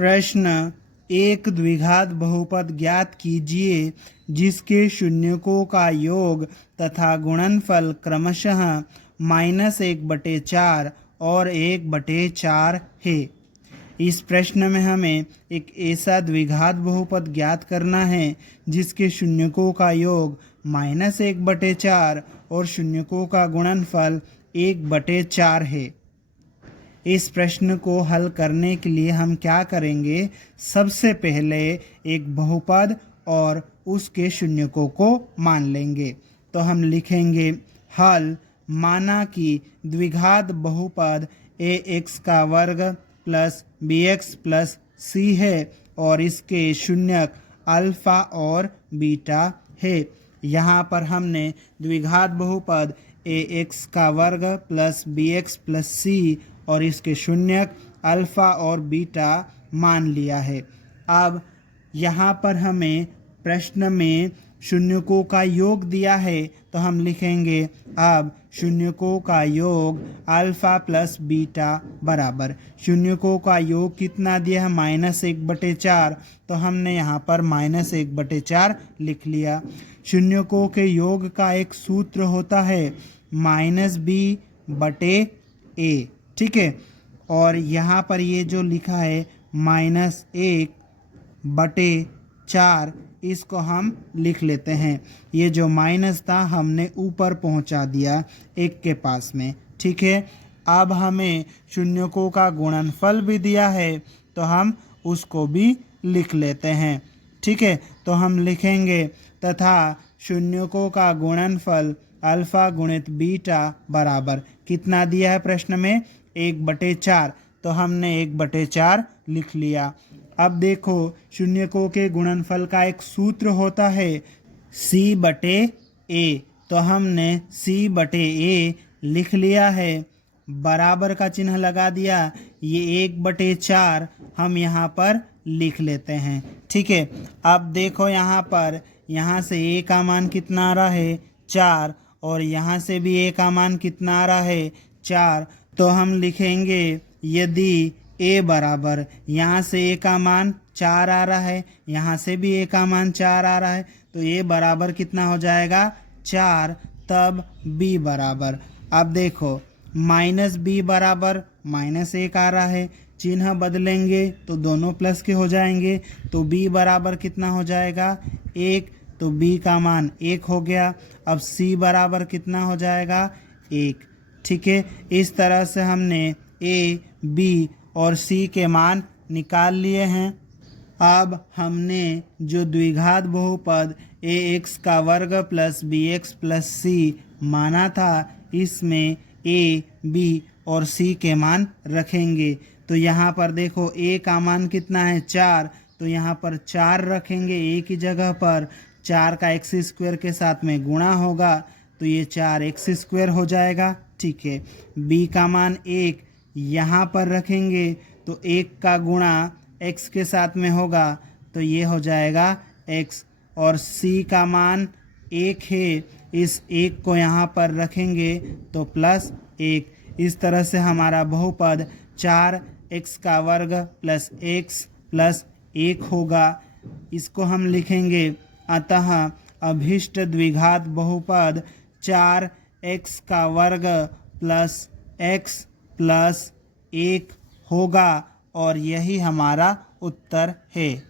प्रश्न, एक द्विघात बहुपद ज्ञात कीजिए जिसके शून्यकों का योग तथा गुणनफल क्रमशः -1/4 और 1/4 है। इस प्रश्न में हमें एक ऐसा द्विघात बहुपद ज्ञात करना है जिसके शून्यकों का योग -1/4 और शून्यकों का गुणनफल 1/4 है। इस प्रश्न को हल करने के लिए हम क्या करेंगे, सबसे पहले एक बहुपद और उसके शून्यकों को मान लेंगे। तो हम लिखेंगे हल, माना कि द्विघात बहुपद ax का वर्ग प्लस bx प्लस c है और इसके शून्यक अल्फा और बीटा है। यहाँ पर हमने द्विघात बहुपद ax का वर्ग प्लस bx प्लस c और इसके शून्यक अल्फा और बीटा मान लिया है। अब यहाँ पर हमें प्रश्न में शून्यकों का योग दिया है, तो हम लिखेंगे अब शून्यकों का योग अल्फा प्लस बीटा बराबर, शून्यकों का योग कितना दिया है -1/4, तो हमने यहाँ पर -1/4 लिख लिया। शून्यकों के योग का एक सूत्र होता है -b/a, ठीक है। और यहाँ पर ये जो लिखा है -1/4, इसको हम लिख लेते हैं। ये जो माइनस था हमने ऊपर पहुँचा दिया 1 के पास में, ठीक है। अब हमें शून्यकों का गुणनफल भी दिया है, तो हम उसको भी लिख लेते हैं, ठीक है। तो हम लिखेंगे तथा शून्यकों का गुणनफल अल्फा गुणित बीटा बराबर कितना दिया है प्रश्न में 1/4, तो हमने 1/4 लिख लिया। अब देखो शून्यकों के गुणनफल का एक सूत्र होता है c/a, तो हमने c/a लिख लिया है, बराबर का चिन्ह लगा दिया। ये 1/4 हम यहाँ पर लिख लेते हैं, ठीक है। अब देखो यहाँ पर, यहाँ से a का मान कितना आ रहा है 4 और यहाँ से भी a का मान कितना आ रहा है 4, तो हम लिखेंगे यदि a बराबर, यहाँ से a का मान 4 आ रहा है, यहाँ से भी a का मान 4 आ रहा है, तो a बराबर कितना हो जाएगा 4, तब b बराबर, अब देखो -b बराबर -1 आ रहा है, चिन्ह बदलेंगे तो दोनों प्लस के हो जाएंगे, तो b बराबर कितना हो जाएगा 1, तो b का मान 1 हो गया। अब c बराबर कितना हो जाएगा 1, ठीक है। इस तरह से हमने a, b और c के मान निकाल लिए हैं। अब हमने जो द्विघात बहुपद ax का वर्ग प्लस bx प्लस c माना था, इसमें a, b और c के मान रखेंगे। तो यहाँ पर देखो a का मान कितना है 4, तो यहाँ पर 4 रखेंगे a की जगह पर, 4 का x² के साथ में गुणा होगा, तो ये 4x² हो जाएगा, ठीक है। b का मान 1 यहाँ पर रखेंगे, तो 1 का गुणा x के साथ में होगा, तो ये हो जाएगा x, और c का मान 1 है, इस 1 को यहाँ पर रखेंगे तो +1। इस तरह से हमारा बहुपद 4x का वर्ग प्लस x प्लस 1 होगा। इसको हम लिखेंगे, अतः अभीष्ट द्विघात बहुपद 4x का वर्ग प्लस x प्लस 1 होगा, और यही हमारा उत्तर है।